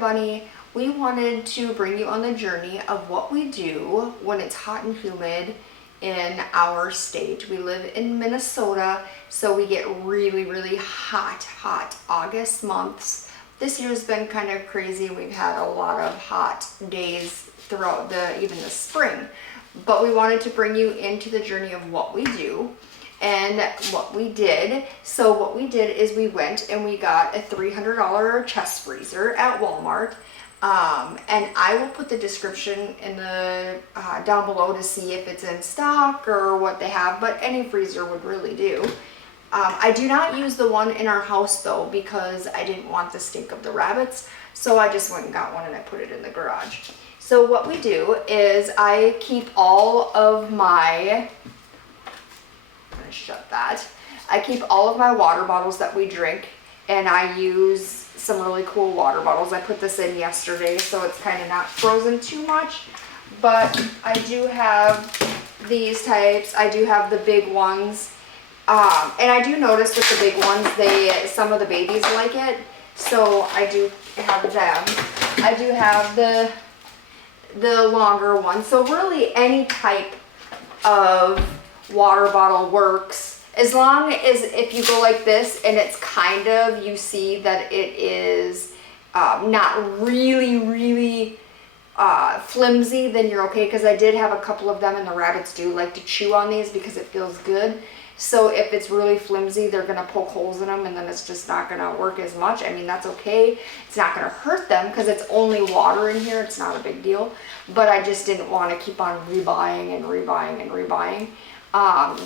Bunny. We wanted to bring you on the journey of what we do when it's hot and humid in our state. We live in Minnesota, so we get really, really hot August months. This year's been kind of crazy. We've had a lot of hot days throughout even the spring, but we wanted to bring you into the journey of what we do and what we did. So what we did is we went and we got a $300 chest freezer at Walmart. And I will put the description in the down below to see if it's in stock or what they have, but any freezer would really do. I do not use the one in our house though, because I didn't want the stink of the rabbits, so I just went and got one and I put it in the garage. So what we do is I keep all of my, I'm gonna shut that. I keep all of my water bottles that we drink, and I use some really cool water bottles. I put this in yesterday, so it's kind of not frozen too much, but I do have these types. I do have the big ones. And I do notice with the big ones, some of the babies like it, so I do have them. I do have the longer ones. So really any type of water bottle works, as long as if you go like this and it's kind of, you see that it is not really flimsy, then you're okay, because I did have a couple of them and the rabbits do like to chew on these because it feels good. So if it's really flimsy, they're gonna poke holes in them and then it's just not gonna work as much. I mean, that's okay. It's not gonna hurt them because it's only water in here. It's not a big deal. But I just didn't want to keep on rebuying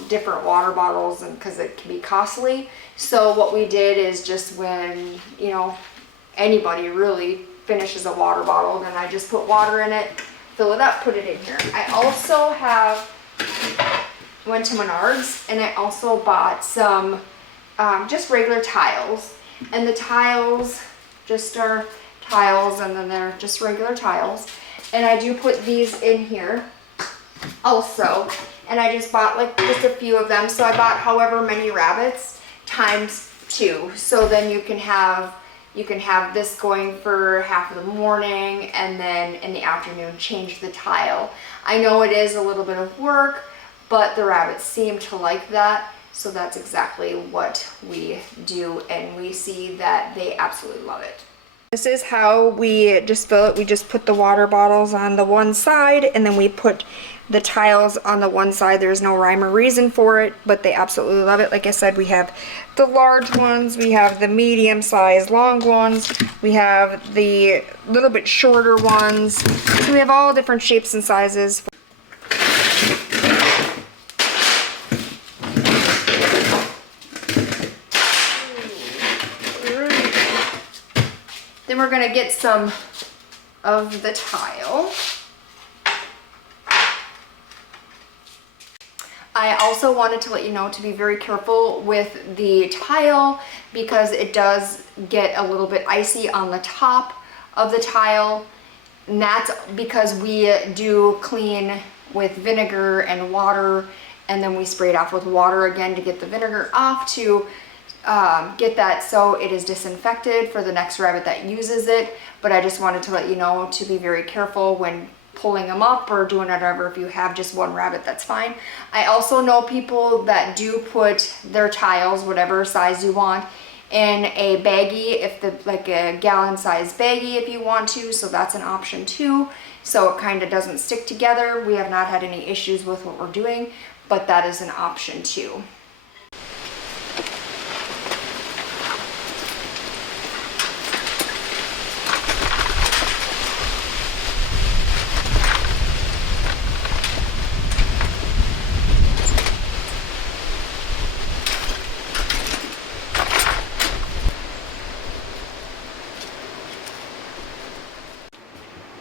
different water bottles, and because it can be costly. So what we did is just when, you know, anybody really finishes a water bottle, then I just put water in it, fill it up, put it in here. I also went to Menards and I also bought some just regular tiles, and the tiles just are tiles, and then they're just regular tiles, and I do put these in here also, and I just bought like just a few of them. So I bought however many rabbits times 2, so then you can have this going for half of the morning, and then in the afternoon change the tile. I know it is a little bit of work, but the rabbits seem to like that, so that's exactly what we do, and we see that they absolutely love it. This is how we just fill it. We just put the water bottles on the one side, and then we put the tiles on the one side. There's no rhyme or reason for it, but they absolutely love it. Like I said, we have the large ones, we have the medium size long ones, we have the little bit shorter ones. So we have all different shapes and sizes. Then we're going to get some of the tile. I also wanted to let you know to be very careful with the tile, because it does get a little bit icy on the top of the tile, and that's because we do clean with vinegar and water, and then we spray it off with water again to get the vinegar off, to get that so it is disinfected for the next rabbit that uses it. But I just wanted to let you know to be very careful when pulling them up or doing whatever. If you have just one rabbit, that's fine. I also know people that do put their tiles, whatever size you want, in a baggie, like a gallon size baggie if you want to, so that's an option too, so it kind of doesn't stick together. We have not had any issues with what we're doing, but that is an option too.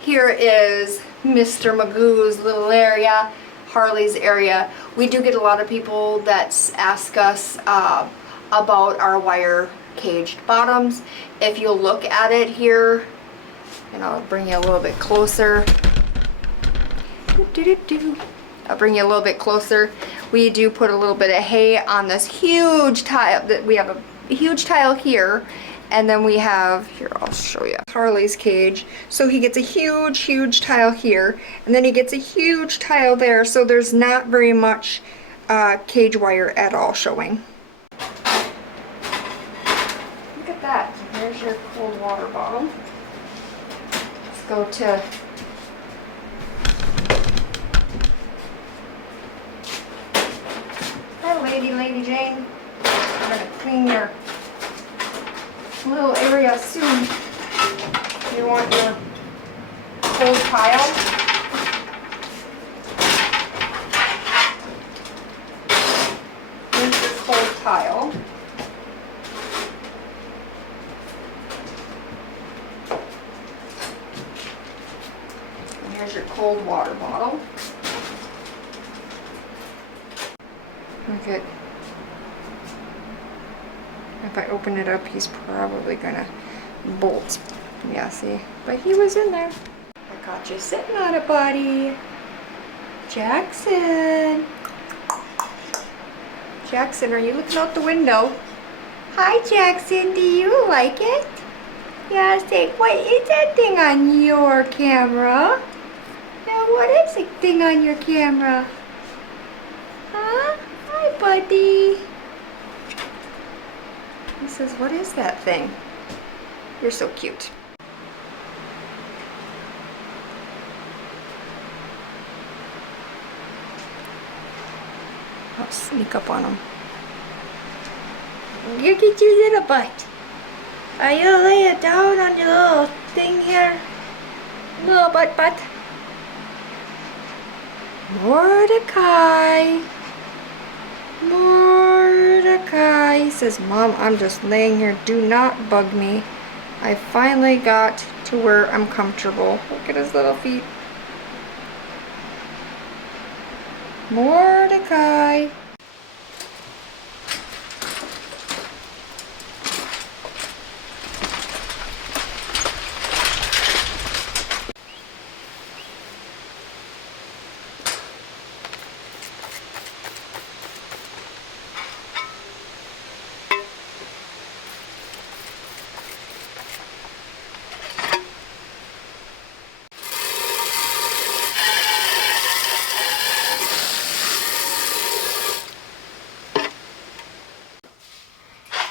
Here is Mr. Magoo's little area, Harley's area. We do get a lot of people that ask us about our wire caged bottoms. If you look at it here, and I'll bring you a little bit closer. I'll bring you a little bit closer. We do put a little bit of hay on this huge tile. We have a a huge tile here, and then we have, here I'll show you, Harley's cage. So he gets a huge tile here, and then he gets a huge tile there, so there's not very much cage wire at all showing. Look at that. There's your cold water bottle. Let's go to hi, Lady Jane. I'm gonna clean your little area soon. You want your cold tile. Here's your cold tile. And here's your cold water bottle. Look at, if I open it up, he's probably gonna bolt. Yeah, see? But he was in there. I got you sitting on it, buddy. Jackson. Jackson, are you looking out the window? Hi, Jackson. Do you like it? Yeah, say, what is that thing on your camera? Now, what is the thing on your camera? Huh? Hi, buddy. He says, what is that thing? You're so cute. I'll sneak up on him. Look at your little butt. Are you lay it down on your little thing here? Little butt. Mordecai. Mordecai. He says, Mom, I'm just laying here. Do not bug me. I finally got to where I'm comfortable. Look at his little feet. Mordecai.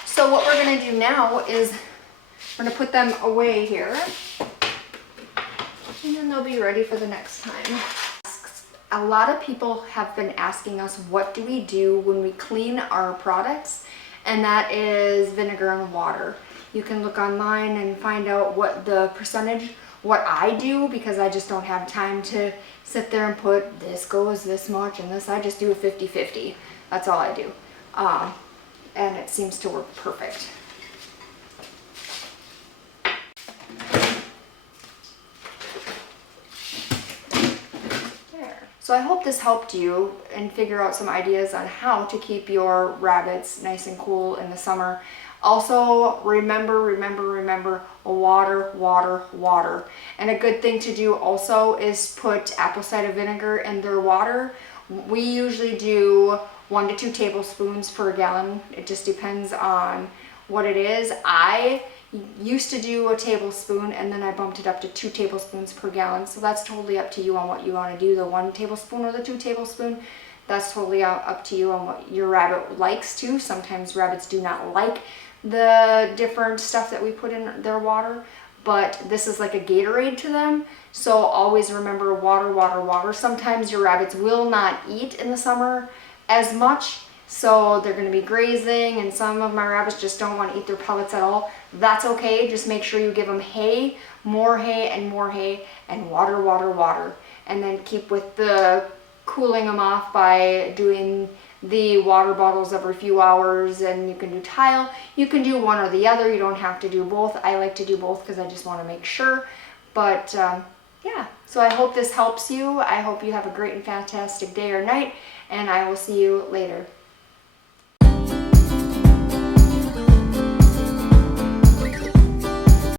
So what we're going to do now is we're going to put them away here, and then they'll be ready for the next time. A lot of people have been asking us, what do we do when we clean our products? And that is vinegar and water. You can look online and find out what the percentage, what I do, because I just don't have time to sit there and put this goes this much and this. I just do a 50-50. That's all I do. And it seems to work perfect. There. So I hope this helped you and figure out some ideas on how to keep your rabbits nice and cool in the summer. Also, remember, water. And a good thing to do also is put apple cider vinegar in their water. We usually do 1 to 2 tablespoons per gallon. It just depends on what it is. I used to do a tablespoon, and then I bumped it up to 2 tablespoons per gallon. So that's totally up to you on what you want to do, the 1 tablespoon or the 2 tablespoon. That's totally up to you on what your rabbit likes to. Sometimes rabbits do not like the different stuff that we put in their water, but this is like a Gatorade to them. So always remember water. Sometimes your rabbits will not eat in the summer as much, so they're going to be grazing, and some of my rabbits just don't want to eat their pellets at all. That's okay. Just make sure you give them hay, more hay, and water, and then keep with the cooling them off by doing the water bottles every few hours. And you can do tile, you can do one or the other, you don't have to do both. I like to do both because I just want to make sure. But yeah, so I hope this helps you. I hope you have a great and fantastic day or night, and I will see you later.